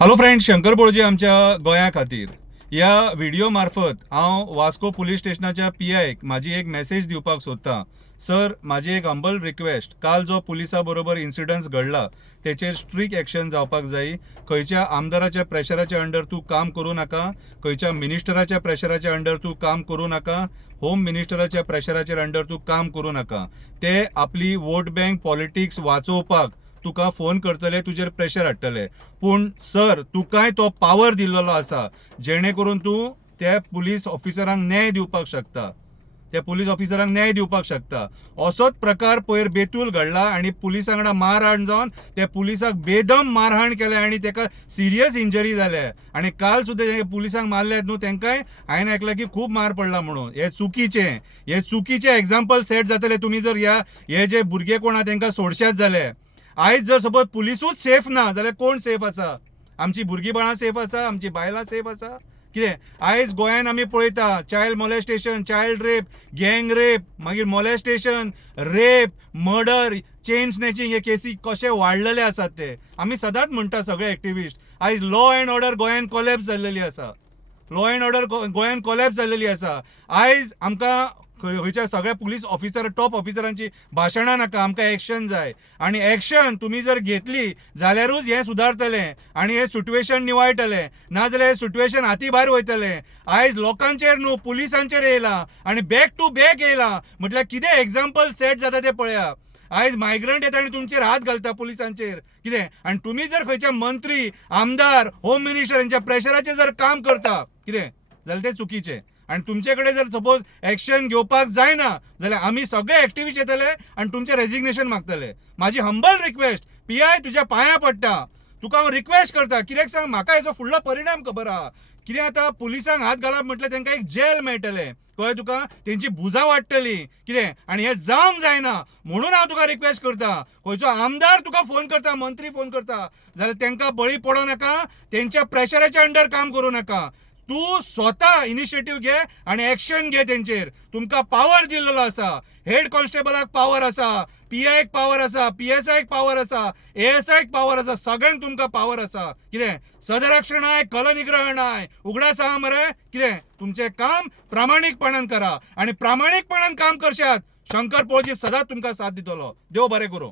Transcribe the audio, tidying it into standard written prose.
Hello friend, Shankar बोळजे आमच्या गोंया खातीर ह्या व्हिडिओ मार्फत हांव वास्को पुलीस स्टेशनाच्या PIक माझी एक मेसेज दिवपाक सोदतां. सर, माझी एक हंबल रिक्वेस्ट. काल जो पुलिसा बरोबर इन्सिडन्स घडला तेचेर स्ट्रिक्ट एक्शन जावपाक जाय. खंयच्या आमदाराच्या प्रेशराच्या अंडर तूं काम करूं नाका, खंयच्या मिनिस्टराच्या प्रेशराच्या अंडर तूं काम करूं नाका, होम मिनिस्टराच्या प्रेशराच्या अंडर तूं काम करूं नाका. ते आपली वोट बँक पॉलिटिक्स वाचोवपाक तुका फोन करतले, तुजेर प्रेशर हाडटले. पूण सर, तुकाय तो पावर दिल्लो आसा जेणे करून तूं त्या पुलीस ऑफिसरांक न्याय दिवपाक शकता. त्या पुलीस ऑफिसरांक न्याय दिवपाक शकता. असोच प्रकार पयर बेतूल घडला आनी पुलिसां वांगडा मारहाण जावन त्या पुलिसाक बेदम मारहाण केल्या आनी ताका सिरियस इंजरी जाल्या. आनी काल सुद्दां जे पुलिसांक मारल्यात न्हू तांकांय हांवें आयकलां की खूब मार पडला म्हणून. हे चुकीचे एग्जाम्पल सेट जातले तुमी जर हे जे भुरगे कोण आहा तांकां सोडश्यात जाल्यार. आयज जर सपोज पुलिसूच सेफ ना जाल्यार कोण सेफ आसा? आमची भुरगीं बाळां सेफ आसा? आमची बायलां सेफ आसा? कितें आयज गोंयान आमी पळयता चायल्ड मॉलेस्टेशन, चायल्ड रेप, गँग रेप, मागीर molestation, rape, murder, chain snatching, हे केसी कशे वाडलेले आसात ते. आमी सदांच म्हणटा सगळे एक्टिविस्ट, आयज लॉ अँड ऑर्डर गोंयान कोलॅप्स जाल्लेली आसा. लॉ अँड ऑर्डर गोंयान कोलॅप्स जाल्लेली आसा. आयज आमकां खंयच्या सगळ्या पुलीस ऑफिसर टॉप ऑफिसरांची भाशणां नाका, आमकां एक्शन जाय. आनी एक्शन तुमी जर घेतली जाल्यारूच हें सुदारतलें आनी हें सिट्युएशन निवाळटलें. नाजाल्यार हें सिट्युएशन हाती भायर वयतलें. आयज लोकांचेर न्हू पुलिसांचेर येयलां आनी बॅक टू बॅक येयलां. म्हटल्यार कितें एग्जाम्पल सेट जाता तें पळया. आयज मायग्रंट येता आनी तुमचेर हात घालता पुलिसांचेर. कितें आनी तुमी जर खंयचे मंत्री, आमदार, होम मिनिस्टर हेंच्या प्रेशराचेर जर काम करता कितें जाल्यार तें चुकीचें. आनी तुमचे कडेन जर सपोज एक्शन घेवपाक जायना जाल्यार आमी सगळे एक्टिविस्ट येतले आनी तुमचें रेजिग्नेशन मागतले. म्हाजी हंबल रिक्वेस्ट, PI तुज्या पांयां पडटा, तुका हांव रिक्वेस्ट करता. कित्याक सांग, म्हाका हेचो फुडलो परिणाम खबर आहा. कितें आतां पुलिसांक हात घालप म्हटल्यार तांकां एक जेल मेळटलें, कळ्ळें तुका? तेंची भुजां वाडटलीं. कितें आनी हें जावंक जायना. म्हणून हांव तुका रिक्वेस्ट करता, खंयचो आमदार तुका फोन करता, मंत्री फोन करता जाल्यार तांकां बळी पडो नाका, तेंच्या प्रेशराच्या अंडर काम करूं नाका. तूं स्वता इनिशिएटीव घे आनी एक्शन घे तेंचेर. तुमकां पावर दिल्लो आसा. हेड कॉन्स्टेबलाक पावर आसा, PIक पावर आसा, PSIक पावर आसा, ASIक पावर आसा, सगळ्यांक तुमकां पावर आसा. कितें सदरक्षणाय कलनिग्रहणाय उगडा सांग मरे. कितें तुमचें काम प्रामाणीकपणान करा आनी प्रामाणीकपणान काम करशात. शंकर बोळजे सदांच तुमकां साथ दितलो. देव बरें करूं.